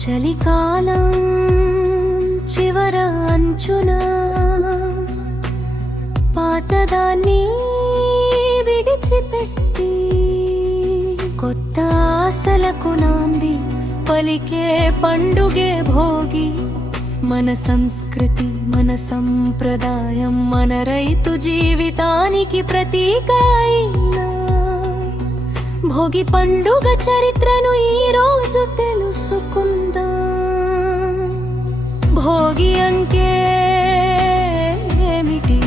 చలికాలం చివర అంచున పాతదాన్ని విడిచిపెట్టి కొత్త ఆశలకు నాంది పలికే పండుగే భోగి. మన సంస్కృతి, మన సంప్రదాయం, మన రైతు జీవితానికి ప్రతీక అయిన భోగి పండుగ చరిత్రను ఈరోజు తెలుసుకుందాం. భోగి అంటే ఏమిటి?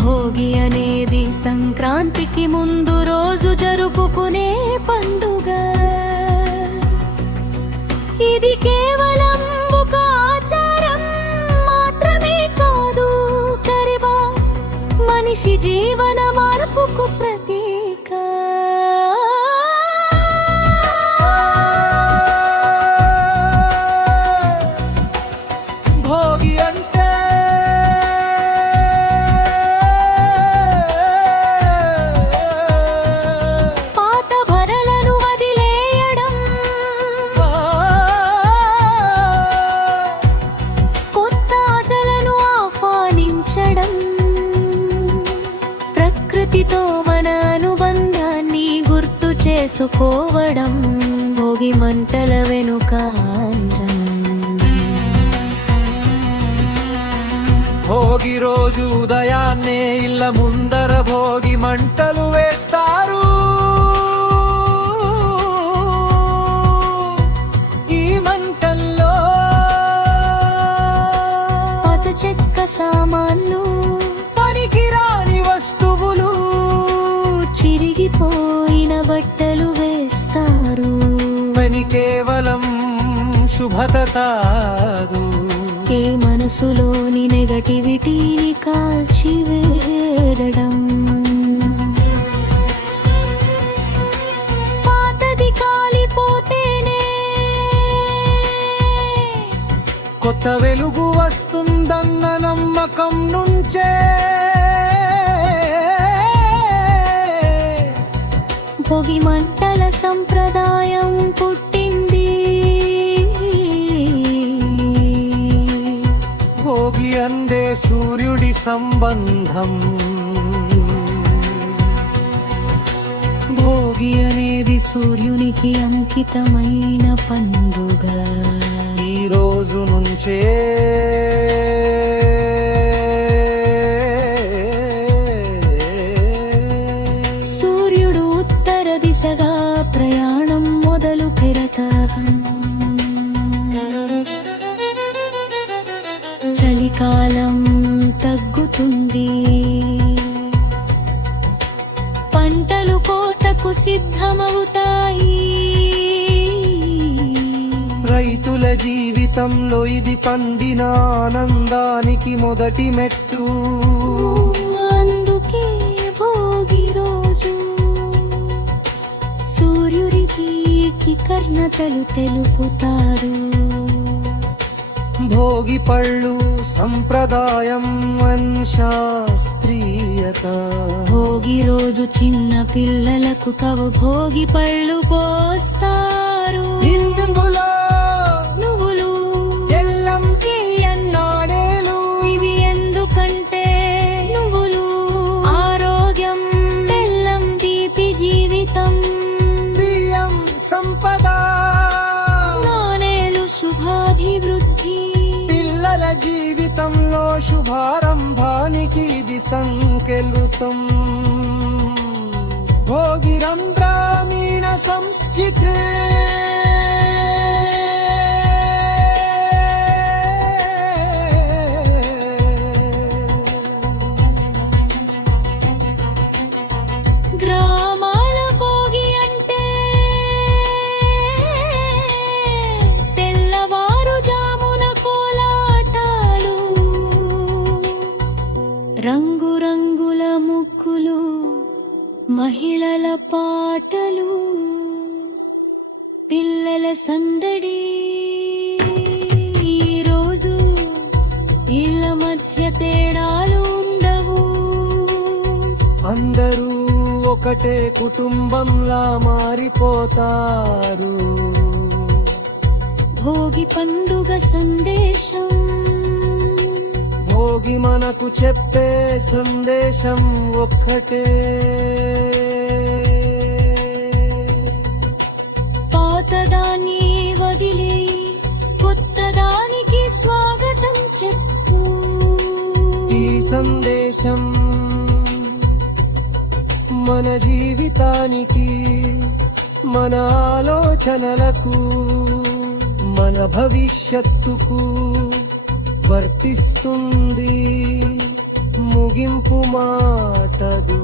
భోగి అనేది సంక్రాంతికి ముందు రోజు జరుపుకునే పండుగ. ఇది కేవలం ఒక ఆచారం మాత్రమే కాదు, కరివా మనిషి జీవన మార్పుకు ప్రతీక. భోగి అంటే పాత భరలను వదిలేయడం, కొత్త ఆశలను ఆహ్వానించడం, ప్రకృతితో మన అనుబంధాన్ని గుర్తు చేసుకోవడం. భోగి మంటల వెనుక అందం. భోగి రోజు ఉదయాన్నే ఇళ్ళ ముందర భోగి మంటలు వేస్తారు. ఈ మంటల్లో పాత చెక్క సామాన్లు, పనికిరాని వస్తువులు, చిరిగిపోయిన బట్టలు వేస్తారు. పని కేవలం శుభత కాదు, ఏ మనసులోని నెగటివిటీని కాల్చివేయడం. పాతది కాలిపోతేనే కొత్త వెలుగు వస్తుందన్న నమ్మకం నుంచే భోగి మంటల సంప్రదాయం పుట్టింది. భోగి అందే సూర్యుడి సంబంధం. భోగి అనేది సూర్యునికి అంకితమైన పండుగ. ఈ రోజు నుంచే సూర్యుడు ఉత్తర దిశగా ప్రయాణం మొదలు పెడతాడు. చలికాలం తగ్గుతుంది, పంటలు కోతకు సిద్ధమవుతాయి. రైతుల జీవితంలో ఇది పండిన ఆనందానికి మొదటి మెట్టు. అందుకే భోగి రోజు సూర్యుడికి కృతజ్ఞతలు తెలుపుతారు. భోగి పళ్ళు సంప్రదాయం శాస్త్రీయత. భోగి రోజు చిన్న పిల్లలకు భోగి పళ్ళు పోస్తారు. ఇందులో నువ్వులు, ఎల్లం నాణేలు. ఇవి ఎందుకంటే నువ్వులు ఆరోగ్యం, బెల్లం తీపి జీవితం, బియ్యం సంపద, నాణేలు శుభాభివృద్ధి. పిల్లల జీవితంలో శుభారంభానికి ఇది సంకేతం. భోగి గ్రామీణ సంస్కృతి. గ్రామాల భోగి అంటే తెల్లవారుజామున కోలాటాలు, రంగురంగుల ముగ్గులు, మహిళల పాటలు, పిల్లల సందడి. ఈరోజు ఇళ్ళ మధ్య తేడాలు ఉండవు. అందరూ ఒకటే కుటుంబంలా మారిపోతారు. భోగి పండుగ సందేశం భోగి మనకు చెప్పే సందేశం ఒక్కటే, పాతదాన్ని వదిలేయి కొత్తదానికి స్వాగతం చెప్పు. ఈ సందేశం మన జీవితానికి, మన ఆలోచనలకు, మన భవిష్యత్తుకు వర్తిస్తుంది. ముగింపు మాటదు.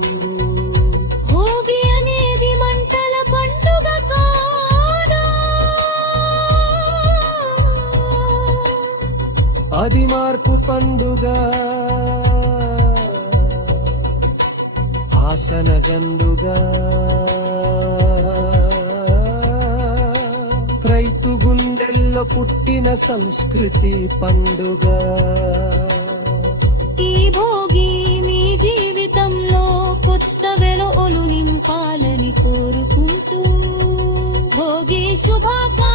భోగి అనేది మంటల పండుగ కాదా, అది మార్పు పండుగ, ఆసన గందుగా. రైతు గుండెల్లో పుట్టిన సంస్కృతి పండుగ. ఈ భోగి మీ జీవితంలో కొత్త వెలుగులు నింపాలని కోరుకుంటూ భోగి శుభాకాంక్షలు.